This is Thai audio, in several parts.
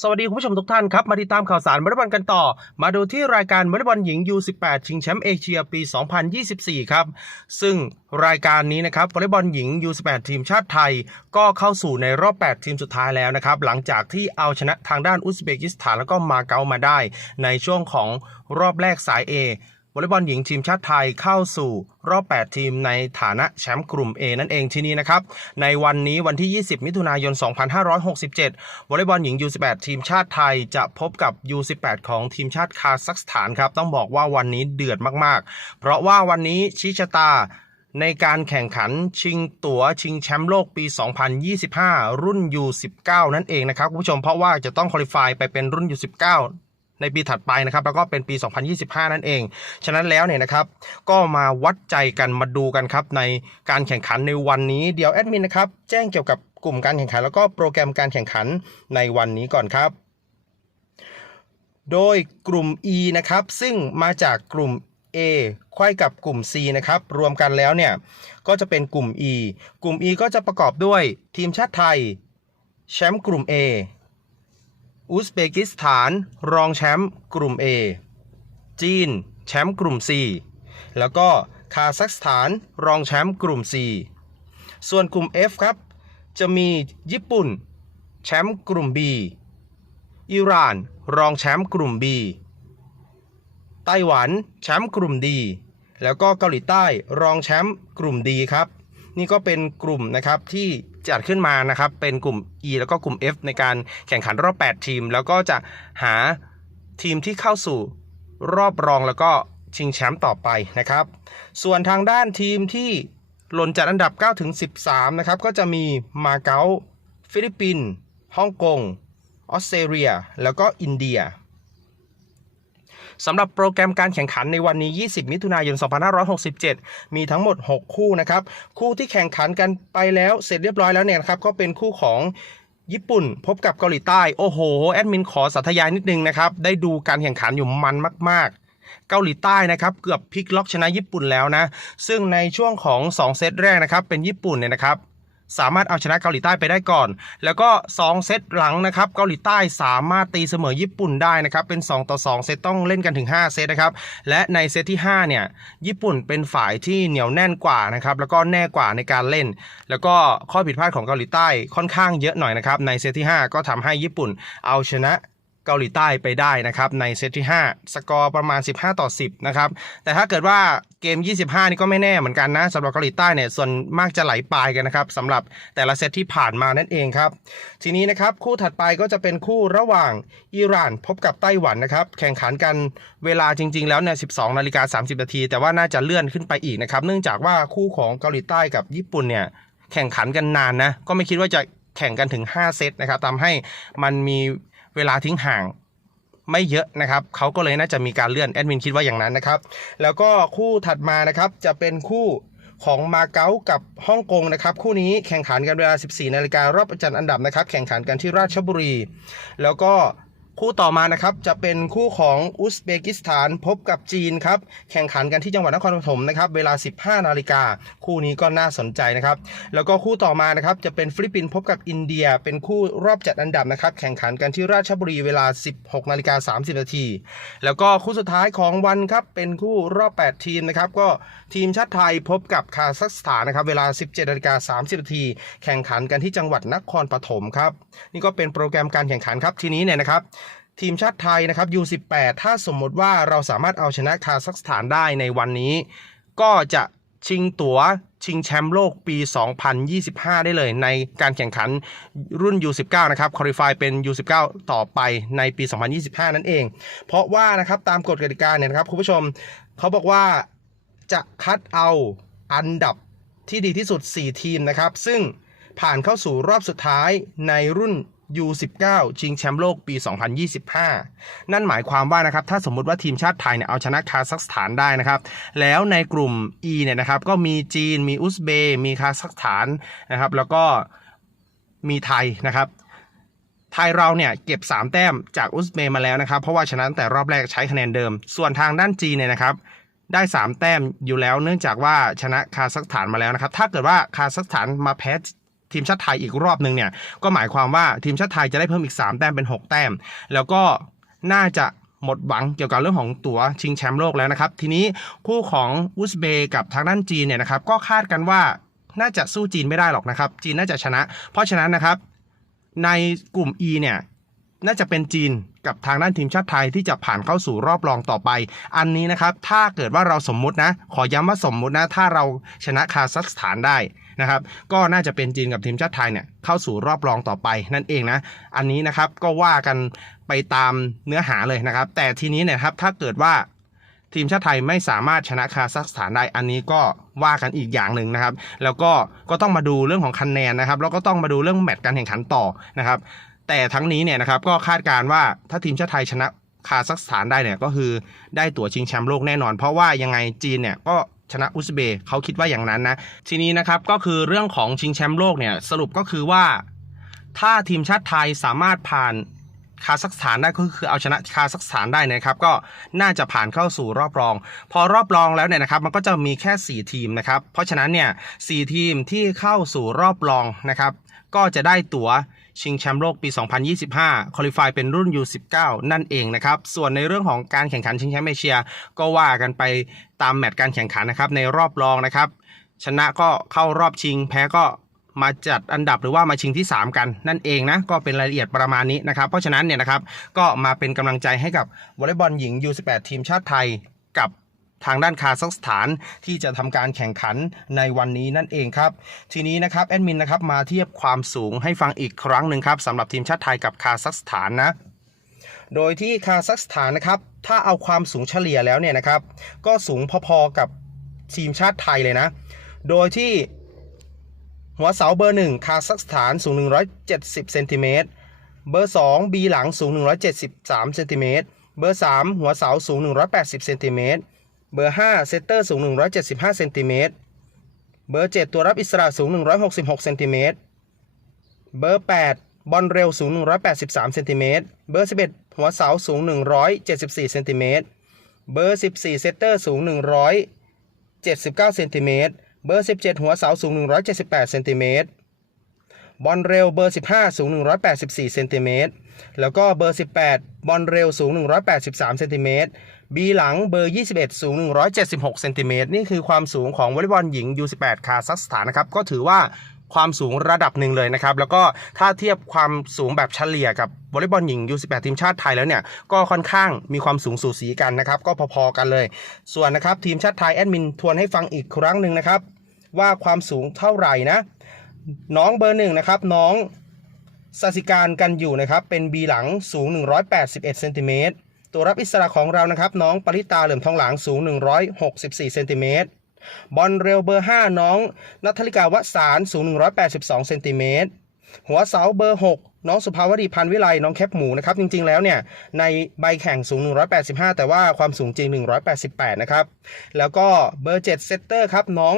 สวัสดีคุณผู้ชมทุกท่านครับ มาติดตามข่าวสารวอลเลย์บอลกันต่อ มาดูที่รายการวอลเลย์บอลหญิง U18 ชิงแชมป์เอเชียปี 2024 ครับ ซึ่งรายการนี้นะครับวอลเลย์บอลหญิง U18 ทีมชาติไทย ก็เข้าสู่ในรอบ 8 ทีมสุดท้ายแล้วนะครับ หลังจากที่เอาชนะทางด้านอุซเบกิสถานแล้วก็มาเก๊ามาได้ ในช่วงของรอบแรกสาย A วอลเลย์บอลหญิงทีมชาติไทยเข้าสู่รอบ 8 ทีมในฐานะแชมป์กลุ่ม A นั่นเองที่นี้นะครับ ในวันนี้วันที่ 20 มิถุนายน 2567 วอลเลย์บอลหญิง U18 ทีมชาติไทยจะพบกับ U18 ของทีมชาติคาซัคสถานครับ ต้องบอกว่าวันนี้เดือดมากๆ เพราะว่าวันนี้ชิชะตาในการแข่งขันชิงตั๋วชิงแชมป์โลกปี 2025 รุ่น U19 นั่นเองนะครับคุณผู้ชมเพราะว่าจะต้องคุริฟายไปเป็นรุ่น U19 ในปีถัดไปนะครับแล้วก็เป็นปี 2025 นั่นเอง ฉะนั้นแล้วเนี่ยนะครับก็มาวัดใจกันมาดูกันครับในการแข่งขันในวันนี้เดี๋ยวแอดมินนะครับแจ้งเกี่ยวกับกลุ่มการแข่งขัน แล้วก็โปรแกรมการแข่งขันในวันนี้ก่อนครับ โดยกลุ่ม E นะครับซึ่งมาจากกลุ่ม A ไขว้กับกลุ่ม C นะครับ รวมกันแล้วเนี่ย ก็จะเป็นกลุ่ม E กลุ่ม E ก็จะประกอบด้วยทีมชาติไทย แชมป์กลุ่ม A อุซเบกิสถาน รองแชมป์กลุ่ม A จีน แชมป์กลุ่ม C แล้วก็คาซัคสถาน รองแชมป์กลุ่ม C ส่วนกลุ่ม F ครับ จะมีญี่ปุ่น แชมป์กลุ่ม B อิหร่าน รองแชมป์กลุ่ม B ไต้หวัน แชมป์กลุ่ม D แล้วก็เกาหลีใต้ รองแชมป์กลุ่ม D ครับ นี่ก็เป็นกลุ่มนะครับที่ จัดขึ้นมานะครับ เป็นกลุ่ม E แล้วก็กลุ่ม F ในการแข่งขันรอบ 8 ทีม แล้วก็จะหาทีมที่เข้าสู่รอบรองแล้วก็ชิงแชมป์ต่อไปนะครับ ส่วนทางด้านทีมที่หล่นจัดอันดับ 9 ถึง 13 นะครับ ก็จะมีมาเก๊าฟิลิปปินส์ฮ่องกงออสเตรเลีย แล้วก็อินเดีย สำหรับโปรแกรมการแข่งขันในวันนี้ 20 มิถุนายน 2567 มีทั้งหมด 6 คู่นะครับ คู่ที่แข่งขันกันไปแล้วเสร็จเรียบร้อยแล้วเนี่ยครับ ก็เป็นคู่ของญี่ปุ่นพบกับเกาหลีใต้ โอ้โห แอดมินขอสาธยายนิดนึงนะครับ ได้ดูการแข่งขันอยู่มันมาก ๆเกาหลีใต้นะครับเกือบพลิกล็อกชนะญี่ปุ่นแล้วนะ ซึ่งในช่วงของ 2 เซตแรกนะครับเป็นญี่ปุ่นเนี่ยนะครับ สามารถเอาชนะเกาหลีใต้ไปได้ก่อน แล้วก็ 2 เซตหลังนะครับ เกาหลีใต้สามารถตีเสมอญี่ปุ่นได้นะครับ เป็น 2 ต่อ 2 เซตต้องเล่นกันถึง 5 เซตนะครับ และในเซตที่ 5 เนี่ย ญี่ปุ่นเป็นฝ่ายที่เหนียวแน่นกว่านะครับ แล้วก็แน่กว่าในการเล่น แล้วก็ข้อผิดพลาดของเกาหลีใต้ค่อนข้างเยอะหน่อยนะครับ ในเซตที่ 5 ก็ทำให้ญี่ปุ่นเอาชนะ เกาหลีใต้ไปได้นะครับในเซตที่ 5 สกอร์ประมาณ 15 ต่อ 10 นะครับ แต่ถ้าเกิดว่าเกม 25 นี่ก็ไม่แน่เหมือนกันนะสำหรับเกาหลีใต้เนี่ยส่วนมากจะไหลปลายกันนะครับสำหรับแต่ละเซตที่ผ่านมานั่นเองครับ ทีนี้นะครับคู่ถัดไปก็จะเป็นคู่ระหว่างอิหร่านพบกับไต้หวันนะครับแข่งขันกันเวลาจริง ๆ แล้วเนี่ย12นาฬิกา30นาทีแต่ว่าน่าจะเลื่อนขึ้นไปอีกนะครับเนื่องจากว่าคู่ของเกาหลีใต้กับญี่ปุ่นเนี่ยแข่งขันกันนานนะก็ไม่คิดว่าจะแข่งกันถึง 5 เซตนะครับทำให้มันมี เวลาทิ้งห่างไม่เยอะนะครับเขาก็เลยน่าจะมีการเลื่อนแอดมินคิดว่าอย่างนั้นนะครับ แล้วก็คู่ถัดมานะครับจะเป็นคู่ของมาเก๊ากับฮ่องกงนะครับ คู่นี้แข่งขันกันเวลา 14 นาฬิการอบประจันอันดับนะครับ แข่งขันกันที่ราชบุรี แล้วก็ คู่ต่อมานะครับจะเป็นคู่ของอุซเบกิสถานพบกับจีนครับแข่งขันกันที่จังหวัดนครปฐมนะครับเวลา 15 นาฬิกาคู่นี้ก็น่าสนใจนะครับแล้วก็คู่ต่อมานะครับจะเป็นฟิลิปปินส์พบกับอินเดีย เป็นคู่รอบจัดอันดับนะครับแข่งขันกันที่ราชบุรีเวลา 16 นาฬิกา 30 นาทีแล้วก็คู่สุดท้ายของวันครับเป็นคู่รอบ 8 ทีมนะครับก็ทีมชาติไทยพบกับคาซัคสถานนะครับเวลา 17 นาฬิกา 30 นาทีแข่งขันกันที่จังหวัดนครปฐมครับนี่ก็เป็นโปรแกรมการแข่งขันครับทีนี้เนี่ยนะครับ ทีมชาติไทยนะครับ U18 ถ้าสมมติว่าเราสามารถเอาชนะคาซัคสถานได้ในวันนี้ ก็จะชิงตั๋วชิงแชมป์โลกปี 2025 ได้เลยในการแข่งขันรุ่น U19 นะครับคอลิฟายเป็น U19 ต่อไปในปี 2025 นั่นเอง เพราะว่านะครับตามกฎกติกาเนี่ยนะครับคุณผู้ชมเขาบอกว่าจะคัดเอาอันดับที่ดีที่สุด 4 ทีมนะครับ ซึ่งผ่านเข้าสู่รอบสุดท้ายในรุ่น U19 ชิงแชมป์โลกปี 2025 นั่นหมายความว่านะครับ ถ้าสมมุติว่าทีมชาติไทยเนี่ยเอาชนะคาซัคสถานได้นะครับ แล้วในกลุ่ม E เนี่ยนะครับ ก็มีจีน มีอุซเบย์มีคาซัคสถานนะครับ แล้วก็มีไทยนะครับ ไทยเราเนี่ยเก็บ 3 แต้มจากอุซเบย์มาแล้วนะครับ เพราะว่าชนะตั้งแต่รอบแรกใช้คะแนนเดิม ส่วนทางด้านจีนเนี่ยนะครับได้ 3 แต้มอยู่แล้วเนื่องจากว่าชนะคาซัคสถานมาแล้วนะครับ ถ้าเกิดว่าคาซัคสถานมาแพ้ ทีมชาติไทยอีกรอบหนึ่งเนี่ยก็หมายความว่าทีมชาติไทยจะได้เพิ่มอีก 3 แต้มเป็น 6 แต้ม แล้วก็น่าจะหมดหวังเกี่ยวกับเรื่องของตั๋วชิงแชมป์โลกแล้วนะครับ ทีนี้คู่ของอุซเบกับทางด้านจีนเนี่ยนะครับก็คาดกันว่าน่าจะสู้จีนไม่ได้หรอกนะครับ จีนน่าจะชนะ เพราะฉะนั้นนะครับ ในกลุ่ม E เนี่ยน่าจะเป็นจีนกับทางด้านทีมชาติไทยที่จะผ่านเข้าสู่รอบรองต่อไป อันนี้นะครับ ถ้าเกิดว่าเราสมมุตินะ ขอย้ำว่าสมมุตินะ ถ้าเราชนะคาซัคสถานได้ นะครับก็น่าจะเป็นจีนกับทีมชาติไทยเนี่ยเข้าสู่รอบรองต่อไปนั่นเองนะอันนี้นะครับก็ว่ากันไปตามเนื้อหาเลยนะครับ แต่ทีนี้เนี่ยครับถ้าเกิดว่าทีมชาติไทยไม่สามารถชนะคาซัคสถานได้ อันนี้ก็ว่ากันอีกอย่างหนึ่งนะครับ แล้วก็ก็ต้องมาดูเรื่องของคะแนนนะครับ แล้วก็ต้องมาดูเรื่องแมตช์การแข่งขันต่อนะครับ แต่ทั้งนี้เนี่ยนะครับก็คาดการณ์ว่าถ้าทีมชาติไทยชนะคาซัคสถานได้เนี่ยก็คือได้ตั๋วชิงแชมป์โลกแน่นอน เพราะว่ายังไงจีนเนี่ยก็ ชนะอุซเบย์เขาคิดว่าอย่างนั้นนะ ทีนี้นะครับก็คือเรื่องของชิงแชมป์โลกเนี่ยสรุปก็คือว่า ถ้าทีมชาติไทยสามารถผ่าน คาซัคสถานได้ก็คือเอาชนะคาซัคสถานได้นะครับก็น่าจะผ่านเข้าสู่รอบรอง พอรอบรองแล้วเนี่ยนะครับมันก็จะมีแค่ 4 ทีมนะครับเพราะฉะนั้นเนี่ยสทีมที่เข้าสู่รอบรองนะครับก็จะได้ตั๋วชิงแชมป์โลกปี 2025 คอลิฟายเป็นรุ่น U19 นั่นเองนะครับ ส่วนในเรื่องของการแข่งขันชิงแชมป์เอเชีย ก็ว่ากันไปตามแมตช์การแข่งขันนะครับในรอบรองนะครับ ชนะก็เข้ารอบชิง แพ้ก็ มาจัดอันดับหรือว่ามาชิงที่ 3 กันนั่นเองนะก็เป็นรายละเอียดประมาณนี้นะครับ เพราะฉะนั้นเนี่ยนะครับก็มาเป็นกำลังใจให้กับวอลเลย์บอลหญิง U18 ทีมชาติไทยกับทางด้านคาซัคสถานที่จะทำการแข่งขันในวันนี้นั่นเองครับ ทีนี้นะครับแอดมินนะครับมาเทียบความสูงให้ฟังอีกครั้งหนึ่งครับสำหรับทีมชาติไทยกับคาซัคสถานนะ โดยที่คาซัคสถานนะครับถ้าเอาความสูงเฉลี่ยแล้วเนี่ยนะครับ ก็สูงพอๆกับทีมชาติไทยเลยนะ โดยที่ หัวเสาเบอร์1คาซัคสถานสูง 170เซนติเมตรเบอร์2บีหลังสูง 173เซนติเมตรเบอร์ 3 หัวเสาสูง 180เซนติเมตรเบอร์ 5 เซตเตอร์สูง 175เซนติเมตรเบอร์ 7 ตัวรับอิสระสูง 166เซนติเมตรเบอร์ 8 บอลเร็วสูง 183เซนติเมตรเบอร์ 11 หัวเสาสูง 174เซนติเมตรเบอร์ 14 เซตเตอร์สูง 179เซนติเมตร เบอร์ 17 หัวเสาสูง 178 เซนติเมตร บอลเร็วเบอร์ 15 สูง 184 เซนติเมตร แล้วก็เบอร์ 18 บอลเร็วสูง 183 เซนติเมตร บีหลังเบอร์ 21 สูง 176 เซนติเมตร นี่คือความสูงของวอลเลย์บอลหญิง U18 คาซัคสถานนะครับ ก็ถือว่าความสูงระดับหนึ่งเลยนะครับ แล้วก็ถ้าเทียบความสูงแบบเฉลี่ยกับวอลเลย์บอลหญิง U18 ทีมชาติไทยแล้วเนี่ย ก็ค่อนข้างมีความสูงสูสีกันนะครับ ก็พอๆกันเลย ส่วนนะครับทีมชาติไทยแอดมินทวนให้ฟังอีกครั้งหนึ่งนะครับ ว่าความสูงเท่าไหร่นะ น้องเบอร์หนึ่งนะครับ น้องสสิการกันอยู่นะครับ เป็นบีหลังสูง 181เซนติเมตรตัวรับอิสระของเรานะครับ น้องปริตาเหลื่อมทองหลางสูง 164เซนติเมตรบอลเร็วเบอร์ 5 น้องนัทธิกาวสารสูง 182เซนติเมตรหัวเสาเบอร์ 6 น้องสุภาวดีพันวิไลน้องแคปหมูนะครับจริงๆแล้วเนี่ยในใบแข่งสูง 185 แต่ว่าความสูงจริง 188 นะครับ แล้วก็เบอร์ 7 เซตเตอร์ครับน้อง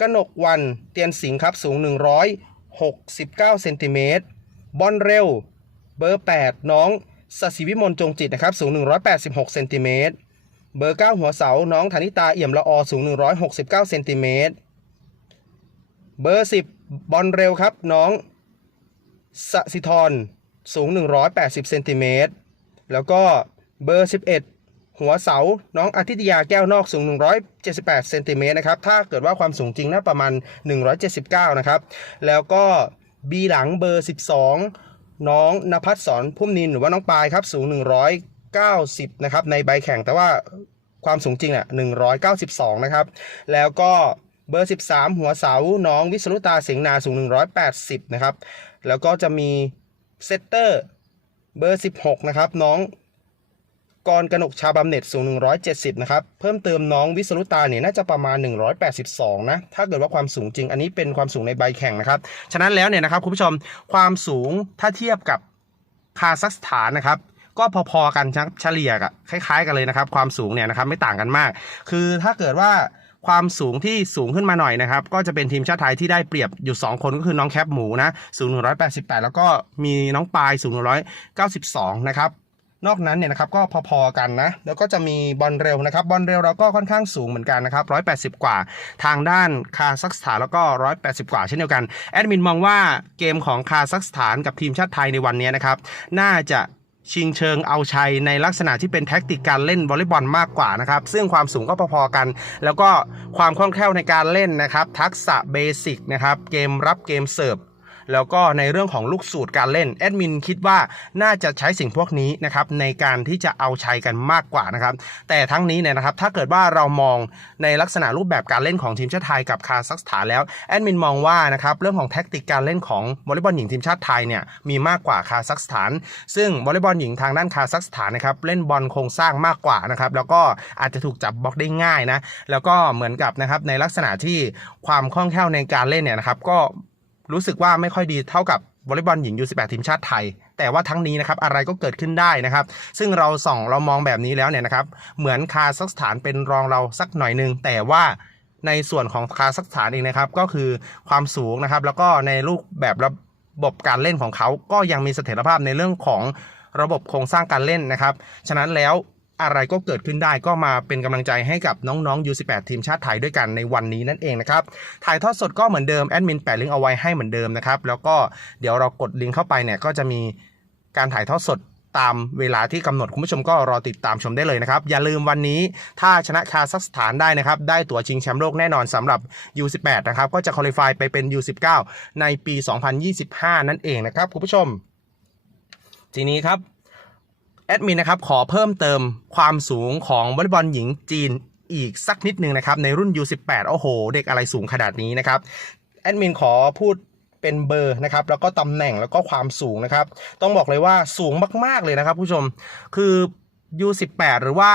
กนกวันเตียนสิงครับสูง 169เซนติเมตรบอลเร็ว เบอร์ 8 น้องสศิวิมลจงจิตนะครับสูง 186เซนติเมตรเบอร์ 9 หัวเสา น้องธนิตาเอี่ยมละออสูง 169เซนติเมตรเบอร์ 10 บอลเร็วครับน้องสสิธรสูง 180เซนติเมตรแล้วก็เบอร์ 11 หัวเสา น้องอาทิตยาแก้วนอกสูง 178 เซนติเมตรนะครับ ถ้าเกิดว่าความสูงจริงน่าประมาณ 179 นะครับ แล้วก็บีหลังเบอร์ 12 น้องนภัสสอนพุ่มนินหรือว่าน้องปายครับ สูง 190 นะครับ ในใบแข่งแต่ว่าความสูงจริงอะ192 นะครับ แล้วก็เบอร์ 13 หัวเสา น้องวิศรุตาเสียงนาสูง 180 นะครับ แล้วก็จะมีเซตเตอร์เบอร์ 16 นะครับ น้อง กรกนกชาบำเหน็จสูง 170 นะครับ เพิ่มเติมน้องวิศรุตาเนี่ยน่าจะประมาณ 182 นะ ถ้าเกิดว่าความสูงจริง อันนี้เป็นความสูงในใบแข่งนะครับ ฉะนั้นแล้วเนี่ยนะครับคุณผู้ชม ความสูงถ้าเทียบกับคาซัคสถานนะครับ ก็พอๆกันครับเฉลี่ยกับคล้าย ๆ กันเลยนะครับ ความสูงเนี่ยนะครับไม่ต่างกันมาก คือถ้าเกิดว่าความสูงที่สูงขึ้นมาหน่อยนะครับ ก็จะเป็นทีมชาติไทยที่ได้เปรียบอยู่ 2 คนก็คือน้องแคปหมูนะสูง188 แล้วก็มีน้องปายสูง192 นะครับ นอกนั้นเนี่ยนะครับก็พอๆกันนะ แล้วก็จะมีบอลเร็วนะครับ บอลเร็วเราก็ค่อนข้างสูงเหมือนกันนะครับ 180 กว่า ทางด้านคาซัคสถานแล้วก็ 180 กว่าเช่นเดียวกัน แอดมินมองว่าเกมของคาซัคสถานกับทีมชาติไทยในวันนี้นะครับ น่าจะชิงเชิงเอาชัยในลักษณะที่เป็นแท็กติกการเล่นวอลเลย์บอลมากกว่านะครับ ซึ่งความสูงก็พอๆกัน แล้วก็ความคล่องแคล่วในการเล่นนะครับ ทักษะเบสิกนะครับ เกมรับเกมเสิร์ฟ แล้วก็ในเรื่องของลูกสูตรการเล่นแอดมินคิดว่าน่าจะใช้สิ่งพวกนี้นะครับในการที่จะเอาชัยกันมากกว่านะครับ แต่ทั้งนี้เนี่ยนะครับถ้าเกิดว่าเรามองในลักษณะรูปแบบการเล่นของทีมชาติไทยกับคาซัคสถานแล้วแอดมินมองว่านะครับเรื่องของแท็กติกการเล่นของวอลเลย์บอลหญิงทีมชาติไทยเนี่ยมีมากกว่าคาซัคสถาน ซึ่งวอลเลย์บอลหญิงทางด้านคาซัคสถานนะครับเล่นบอลโครงสร้างมากกว่านะครับแล้วก็อาจจะถูกจับบล็อกได้ง่ายนะแล้วก็เหมือนกับนะครับในลักษณะที่ความคล่องแคล่วในการเล่นเนี่ยนะครับก็ รู้สึกว่าไม่ค่อยดีเท่ากับวอลเลย์บอลหญิงยู18ทีมชาติไทย แต่ว่าทั้งนี้นะครับอะไรก็เกิดขึ้นได้นะครับ ซึ่งเราส่องเรามองแบบนี้แล้วเนี่ยนะครับ เหมือนคาซัคสถานเป็นรองเราสักหน่อยหนึง แต่ว่าในส่วนของคาซัคสถานเองนะครับ ก็คือความสูงนะครับ แล้วก็ในรูปแบบระบบการเล่นของเขาก็ยังมีเสถียรภาพในเรื่องของระบบโครงสร้างการเล่นนะครับ ฉะนั้นแล้ว อะไรก็เกิดขึ้นได้ก็มาเป็นกำลังใจให้กับน้องๆ U18 ทีมชาติไทยด้วยกันในวันนี้นั่นเองนะครับ ถ่ายทอดสดก็เหมือนเดิมแอดมินแปะลิงก์เอาไว้ให้เหมือนเดิมนะครับ แล้วก็เดี๋ยวเรากดลิงก์เข้าไปเนี่ยก็จะมีการถ่ายทอดสดตามเวลาที่กำหนดคุณผู้ชมก็รอติดตามชมได้เลยนะครับ อย่าลืมวันนี้ถ้าชนะคาซัคสถานได้นะครับ ได้ตั๋วชิงแชมป์โลกแน่นอนสำหรับ U18 นะครับ ก็จะคุริฟายไปเป็น U19 ในปี 2025 นั่นเองนะครับ คุณผู้ชม ทีนี้ครับ แอดมินนะครับขอเพิ่มเติมความสูงของวอลเลย์บอลหญิงจีนอีกสักนิดนึงนะครับในรุ่น U18 โอ้โห เด็กอะไรสูงขนาดนี้นะครับแอดมินขอพูดเป็นเบอร์นะครับแล้วก็ตำแหน่งแล้วก็ความสูงนะครับ ต้องบอกเลยว่าสูงมาก ๆ เลยนะครับ ผู้ชมคือ U18 หรือว่า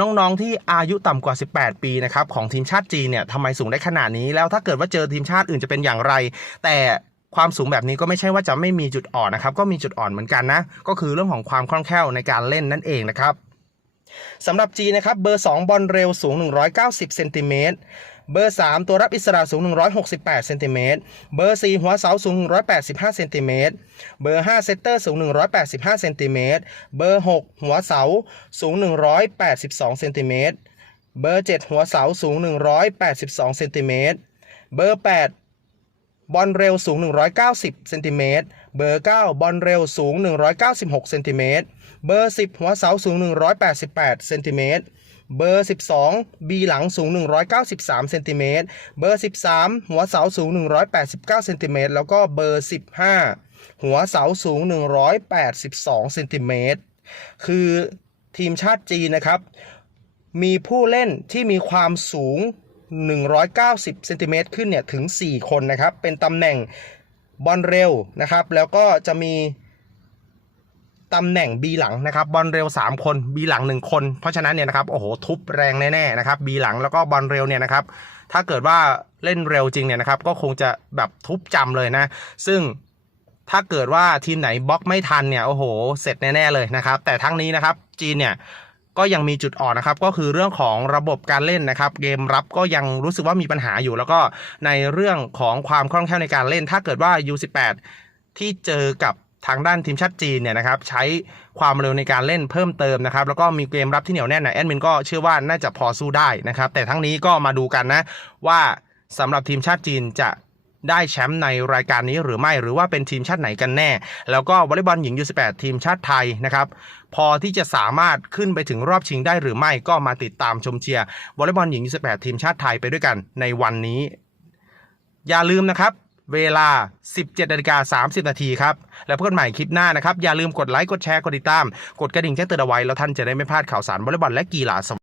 น้อง ๆ ที่อายุต่ำกว่า 18 ปีนะครับของทีมชาติจีนเนี่ยทำไมสูงได้ขนาดนี้แล้วถ้าเกิดว่าเจอทีมชาติอื่นจะเป็นอย่างไร แต่ ความสูงแบบนี้ก็ไม่ใช่ว่าจะไม่มีจุดอ่อนนะครับ ก็มีจุดอ่อนเหมือนกันนะ ก็คือเรื่องของความคล่องแคล่วในการเล่นนั่นเองนะครับสำหรับจีนนะครับ เบอร์ 2 บอลเร็วสูง 190 เซนติเมตร เบอร์ 3 ตัวรับอิสระสูง 168 เซนติเมตร เบอร์ 4 หัวเสาสูง 185 เซนติเมตร เบอร์ 5 เซตเตอร์สูง 185 เซนติเมตร เบอร์ 6 หัวเสาสูง 182 เซนติเมตร เบอร์ 7 หัวเสาสูง 182 เซนติเมตร เบอร์ 8 บอลเร็วสูง 190เซนติเมตร เบอร์ 9 บอลเร็วสูง 196เซนติเมตร เบอร์ 10 หัวเสาสูง 188เซนติเมตร เบอร์ 12 บีหลังสูง 193เซนติเมตร เบอร์ 13 หัวเสาสูง 189เซนติเมตร แล้วก็เบอร์ 15 หัวเสาสูง 182เซนติเมตร คือทีมชาติจีนนะครับ มีผู้เล่นที่มีความสูง 190เซนติเมตรขึ้นเนี่ยถึง 4 คนนะครับ เป็นตำแหน่งบอลเร็วนะครับ แล้วก็จะมีตำแหน่ง B หลังนะครับบอลเร็ว 3 คน B หลัง 1 คน เพราะฉะนั้นเนี่ยนะครับโอ้โหทุบแรงแน่ๆนะครับ B หลังแล้วก็บอลเร็วเนี่ยนะครับถ้าเกิดว่าเล่นเร็วจริงเนี่ยนะครับก็คงจะแบบทุบจำเลยนะ ซึ่งถ้าเกิดว่าทีมไหนบล็อกไม่ทันเนี่ยโอ้โห เสร็จแน่ๆเลยนะครับ แต่ทั้งนี้นะครับจีนเนี่ย ก็ยังมีจุดอ่อนนะครับ ก็คือเรื่องของระบบการเล่นนะครับ เกมรับก็ยังรู้สึกว่ามีปัญหาอยู่ แล้วก็ในเรื่องของความคล่องแคล่วในการเล่น ถ้าเกิดว่า U18 ที่เจอกับทางด้านทีมชาติจีนเนี่ยนะครับใช้ความเร็วในการเล่นเพิ่มเติมนะครับ แล้วก็มีเกมรับที่เหนียวแน่นนะแอดมินก็เชื่อว่าน่าจะพอสู้ได้นะครับ แต่ทั้งนี้ก็มาดูกันนะว่าสำหรับทีมชาติจีนจะ ได้แชมป์ในรายการนี้หรือไม่หรือว่าเป็นทีมชาติไหนกันแน่ แล้วก็วอลเลย์บอลหญิง U18 ทีมชาติไทยนะครับพอที่จะสามารถขึ้นไปถึงรอบชิงได้หรือไม่ก็มาติดตามชมเชียร์วอลเลย์บอลหญิง U18 ทีมชาติไทยไปด้วยกันในวันนี้ อย่าลืมนะครับเวลา 17นาฬิกา30 นาทีครับ แล้วพบกันใหม่คลิปหน้านะครับ อย่าลืมกดไลค์ กดแชร์ กดติดตาม กดกระดิ่งแจ้งเตือนเอาไว้ แล้วท่านจะได้ไม่พลาดข่าวสารวอลเลย์บอลและกีฬาส